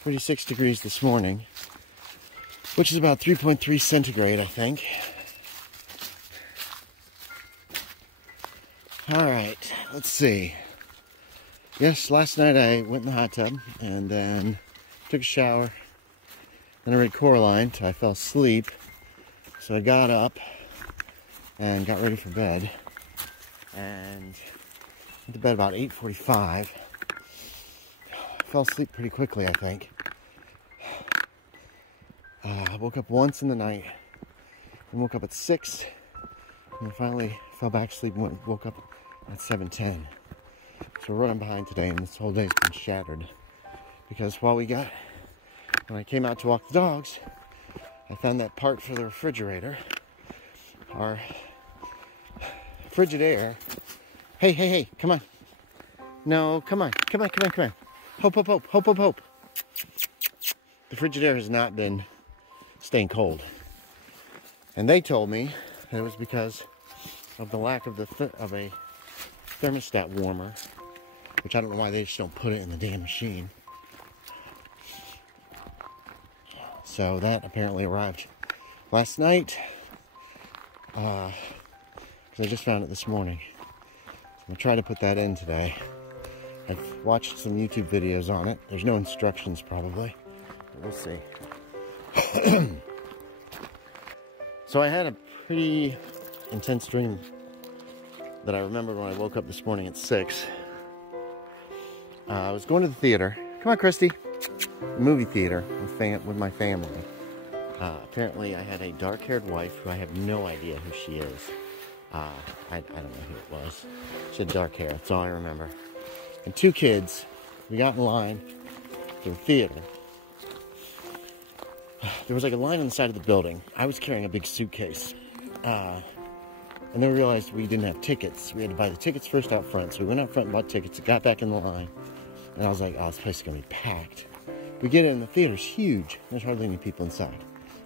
46 degrees this morning, which is about 3.3 centigrade, I think. Alright, let's see. Yes, last night I went in the hot tub and then took a shower. Then I read Coraline till I fell asleep. So I got up and got ready for bed. And went to bed about 8:45. Fell asleep pretty quickly, I think. I woke up once in the night. And woke up at 6. And finally fell back asleep and woke up at 7:10. So we're running behind today, and this whole day's been shattered. Because when I came out to walk the dogs, I found that part for the refrigerator. Our Frigidaire. Hey, come on. No, come on. Hope. The Frigidaire has not been staying cold. And they told me that it was because of the lack of a thermostat warmer, which I don't know why they just don't put it in the damn machine. So that apparently arrived last night, because I just found it this morning. So I'm going to try to put that in today. I've watched some YouTube videos on it. There's no instructions probably, but we'll see. So I had a pretty intense dream that I remembered when I woke up this morning at 6. I was going to the theater. Come on, Cristi. Movie theater with my family. Apparently I had a dark-haired wife who I have no idea who she is. I don't know who it was. She had dark hair, that's all I remember. And 2 kids. We got in line to the theater. There was like a line on the side of the building. I was carrying a big suitcase. And then we realized we didn't have tickets. We had to buy the tickets first out front. So we went out front and bought tickets, got back in the line. And I was like, oh, this place is going to be packed. We get in, the theater's huge. There's hardly any people inside.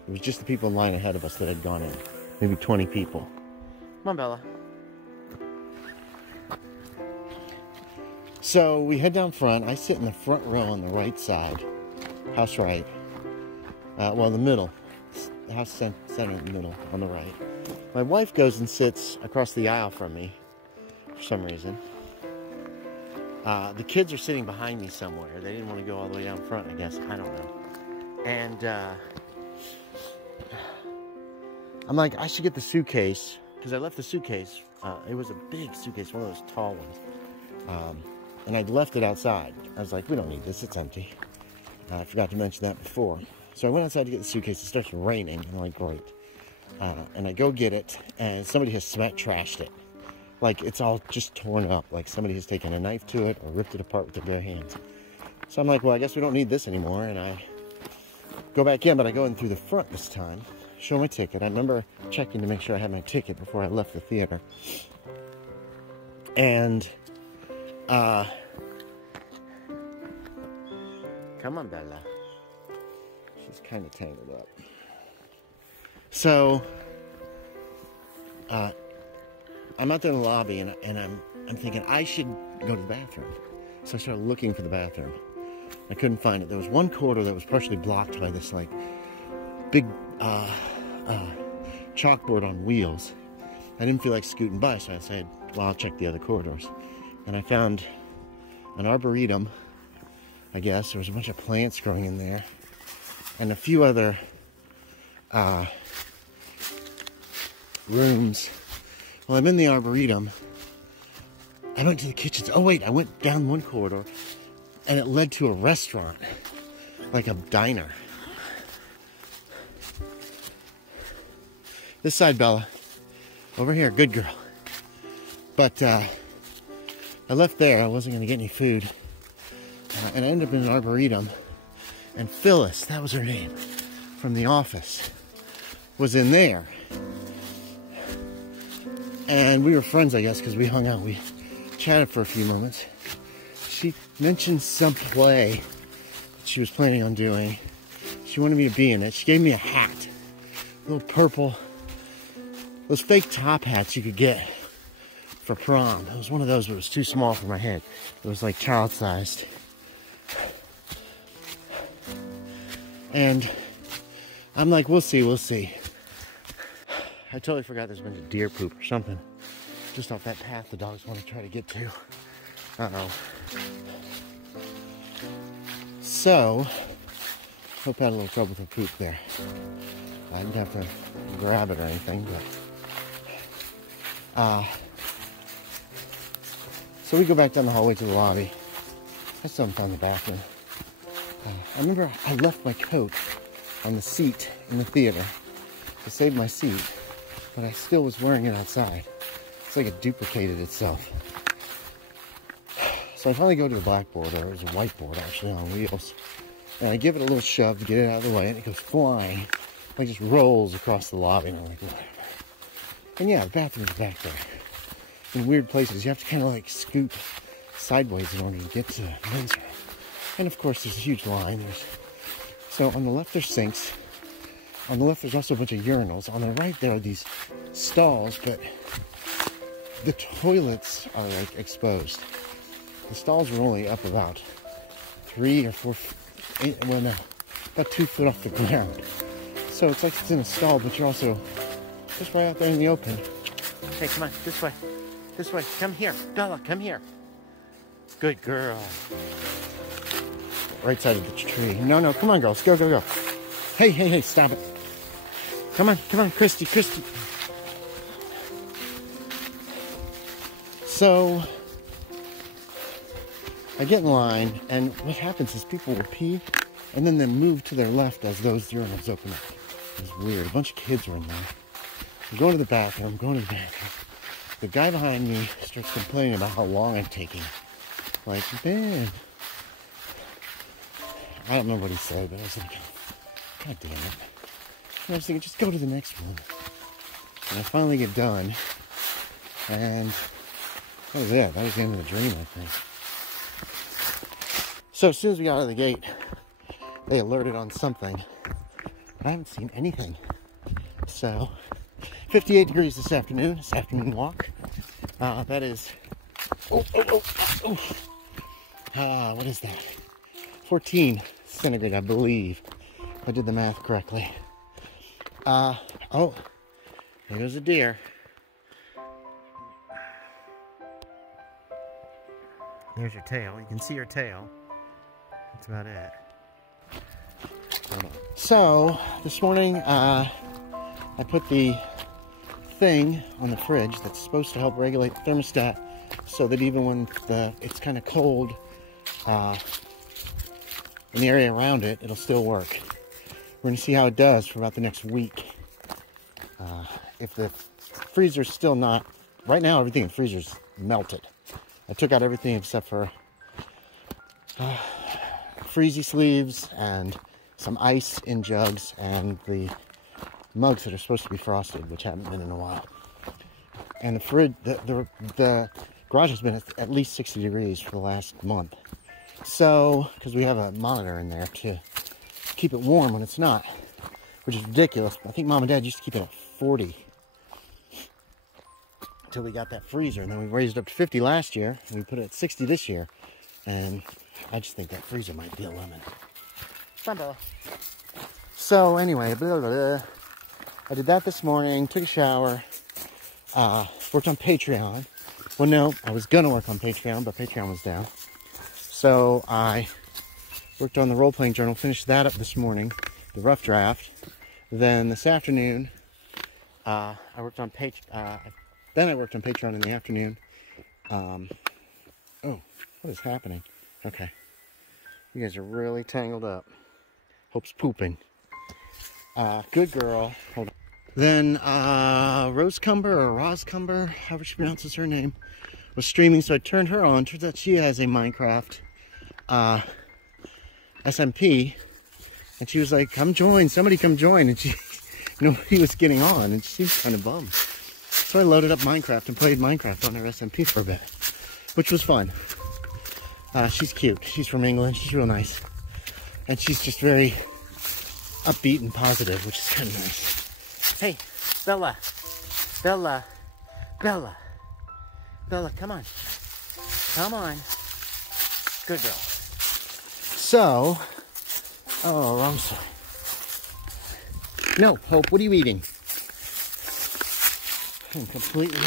It was just the people in line ahead of us that had gone in. Maybe 20 people. Come on, Bella. So we head down front. I sit in the front row on the right side. House right. Well, the middle. The house center in the middle on the right. My wife goes and sits across the aisle from me for some reason. The kids are sitting behind me somewhere. They didn't want to go all the way down front, I guess. I don't know. And I'm like, I should get the suitcase, because I left the suitcase. It was a big suitcase, one of those tall ones. And I'd left it outside. I was like, we don't need this, it's empty. I forgot to mention that before. So I went outside to get the suitcase. It starts raining, and I'm like, great. And I go get it, and somebody has trashed it. Like, it's all just torn up. Like, somebody has taken a knife to it or ripped it apart with their bare hands. So I'm like, well, I guess we don't need this anymore. And I go back in, but I go in through the front this time. Show my ticket. I remember checking to make sure I had my ticket before I left the theater. And, come on, Bella. She's kind of tangled up. So, I'm out there in the lobby, and I'm thinking I should go to the bathroom. So I started looking for the bathroom. I couldn't find it. There was one corridor that was partially blocked by this like big chalkboard on wheels. I didn't feel like scooting by, so I said, well, I'll check the other corridors. And I found an arboretum, I guess. There was a bunch of plants growing in there. And a few other rooms. Well, I'm in the arboretum. I went to the kitchens. Oh, wait, I went down one corridor, and it led to a restaurant, like a diner. This side, Bella. Over here, good girl. But I left there. I wasn't going to get any food. And I ended up in an arboretum. And Phyllis, that was her name, from The Office, was in there. And we were friends, I guess, because we hung out. We chatted for a few moments. She mentioned some play that she was planning on doing. She wanted me to be in it. She gave me a hat. A little purple. Those fake top hats you could get for prom. It was one of those, but it was too small for my head. It was like child-sized. And I'm like, we'll see, we'll see. I totally forgot there's a bunch of deer poop or something just off that path the dogs want to try to get to. Uh-oh. So, hope I had a little trouble with the poop there. I didn't have to grab it or anything, but... So we go back down the hallway to the lobby. I still haven't found the bathroom. I remember I left my coat on the seat in the theater to save my seat, but I still was wearing it outside. It's like it duplicated itself. So I finally go to the blackboard, or it was a whiteboard actually on wheels, and I give it a little shove to get it out of the way, and it goes flying, like just rolls across the lobby, and I'm like, whatever. And yeah, the bathroom's back there. In weird places, you have to kind of like scoot sideways in order to get to the men's room. And of course, there's a huge line. So on the left, there's sinks. On the left, there's also a bunch of urinals. On the right, there are these stalls, but the toilets are like exposed. The stalls were only up about 3 or 4 feet, well, no, about 2 foot off the ground. So it's like it's in a stall, but you're also just right out there in the open. Hey, come on, this way. This way. Come here. Bella, come here. Good girl. Right side of the tree. No, no, come on, girls. Go, go, go. Hey, hey, hey, stop it. Come on, Cristi, Cristi. So, I get in line, and what happens is people will pee, and then they move to their left as those urinals open up. It's weird. A bunch of kids are in there. I'm going to the bathroom, The guy behind me starts complaining about how long I'm taking. Like, man. I don't remember what he said, but I was like, God damn it. And I was thinking, just go to the next one. And I finally get done. And that was it. That was the end of the dream, I think. So as soon as we got out of the gate, they alerted on something. I haven't seen anything. So, 58 degrees this afternoon walk. That is, what is that? 14 centigrade, I believe. If I did the math correctly. There goes a deer. There's your tail. You can see your tail. That's about it. So, this morning, I put the thing on the fridge that's supposed to help regulate the thermostat so that even when it's kind of cold in the area around it, it'll still work. We're going to see how it does for about the next week. If the freezer's still not... Right now, everything in the freezer's melted. I took out everything except for freezy sleeves and some ice in jugs and the mugs that are supposed to be frosted, which haven't been in a while. And the fridge, the garage has been at least 60 degrees for the last month. So, because we have a monitor in there to keep it warm when it's not, which is ridiculous. I think Mom and Dad used to keep it at 40 until we got that freezer, and then we raised it up to 50 last year, and we put it at 60 this year. And I just think that freezer might be a lemon. So anyway, blah, blah, blah. I did that this morning, took a shower, worked on Patreon. Well, no, I was gonna work on Patreon, but Patreon was down. So I worked on the role-playing journal, finished that up this morning, the rough draft. Then this afternoon, I worked on Patreon in the afternoon. Oh, what is happening? Okay. You guys are really tangled up. Hope's pooping. Good girl. Hold on. Then, Roscumber, however she pronounces her name, was streaming, so I turned her on. Turns out she has a Minecraft, SMP, and she was like, come join, somebody come join, and she, nobody was getting on, and she seemed kind of bummed. So I loaded up Minecraft and played Minecraft on her SMP for a bit, which was fun. She's cute. She's from England. She's real nice. And she's just very upbeat and positive, which is kind of nice. Hey, Bella. Bella. Bella. Bella, come on. Come on. Good girl. So, oh, I'm sorry. No, Hope, what are you eating? I'm completely...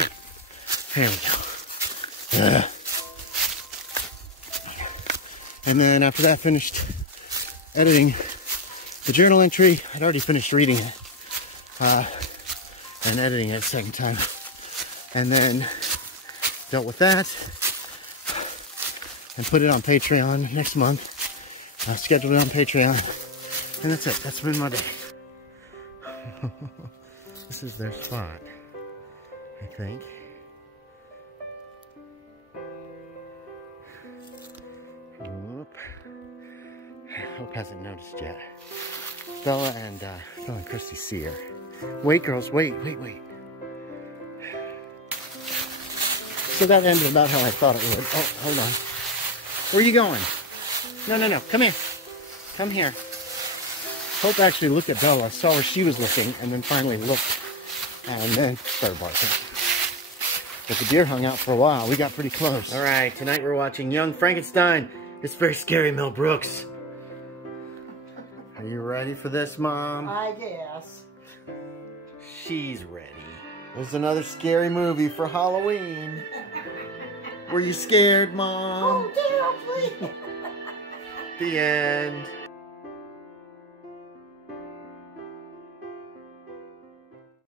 There we go. Ugh. And then after that, finished editing the journal entry. I'd already finished reading it and editing it a second time. And then dealt with that and put it on Patreon next month. Scheduled it on Patreon. And that's it. That's been my day. This is their spot, I think. Whoop. Hope hasn't noticed yet. Bella and Cristi see her. Wait, girls, wait. So that ended about how I thought it would. Oh, hold on. Where are you going? No. Come here. Come here. Hope actually looked at Bella, saw where she was looking, and then finally looked, and then started barking. But the deer hung out for a while. We got pretty close. All right, tonight we're watching Young Frankenstein. It's very scary, Mel Brooks. Are you ready for this, Mom? I guess. She's ready. There's another scary movie for Halloween. Were you scared, Mom? Oh, terribly. The end.